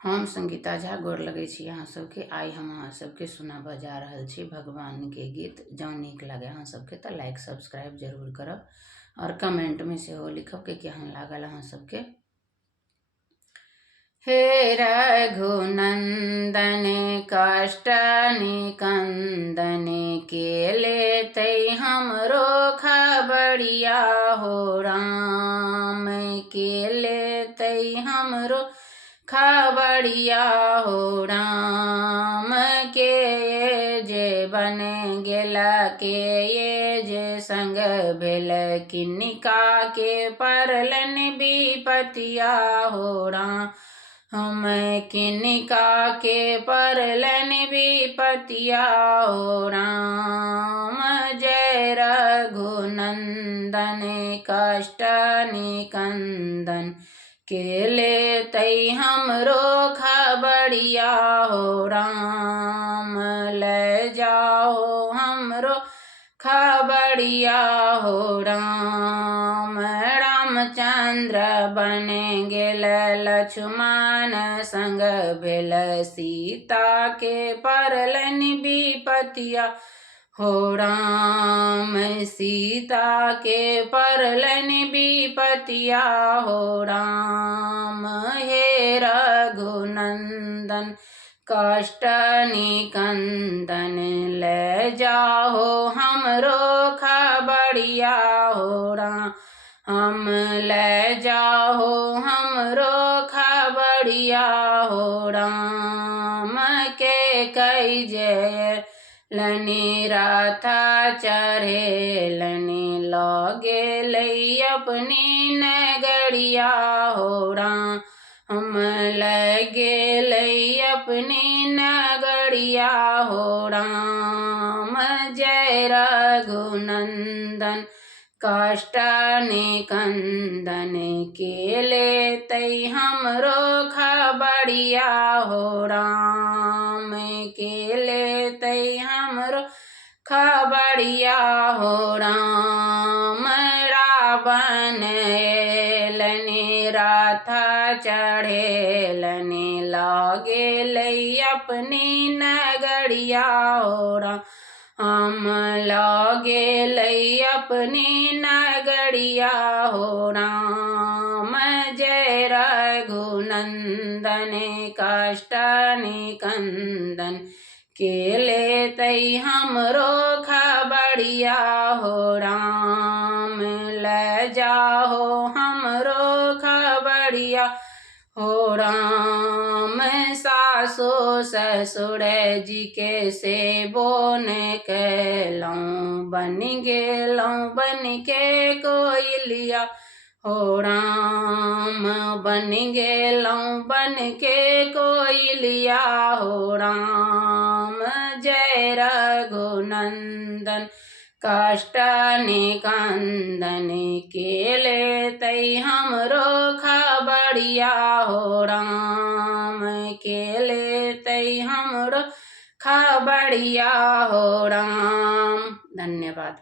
हम संगीता झा गोर लगै छी अहाँ सबके। आइ हम अहाँ सबके सुनाबऽ जा रहल छी भगवान के गीत। जँ नीक लागे अहाँ सबके तऽ लाइक सब्सक्राइब जरूर करब और कमेंट में सेहो लिखब कि केहन लागल अहाँ सबके। हे रघुनंदन कष्ट निकंदन के लेते हमरो खबरिया हो राम के लेते हमरो खबरिया हो राम के ये जे बन गेला के ये जे संग भेल किन्निका के परलन विपतिया हो राम हम किन्निका के परलन विपतिया हो राम। जय रघुनंदन कष्ट निकंदन के लेते हमरो खबरिया हो राम ले जाओ हमरो खबरिया हो राम। रामचंद्र बन गेल लक्ष्मण संग भेल सीता के परलन विपतिया हो राम सीता के परलन विपतिया हो राम। हे रघुनंदन कष्ट निकंदन ले जाओ हमरो खबरिया हो राम हम ले जाओ हमरो खबरिया हो राम। के कई जय लनी राथा चढ़े लनी लगे लई अपनी नगरिया हो राम हम लगे लई अपनी नगरिया हो राम। जय रघुनंदन कष्ट निकंदन के लेते हमरो खबरिया हो राम के लेते हमरो खबरिया हो राम। रावण एलनि राथा चढ़ेलनि लागे लई अपनी नगरिया हो राम हम लागे लई अपनी नगरिया हो राम। जय रघुनंदन कष्ट निकंदन के लेते हमरो खबरिया हो राम ले जाओ हमरो खबरिया हो राम। सासो ससुर जी के सेबोन कैलौं बन गेलौं बन के कोयलिया हो राम बन गेलौं बन के कोयलिया हो राम। जय रघुनंदन कष्ट निकंदन के लेते हमरो खबरिया हो राम के लेते हमरो खबरिया हो राम। धन्यवाद।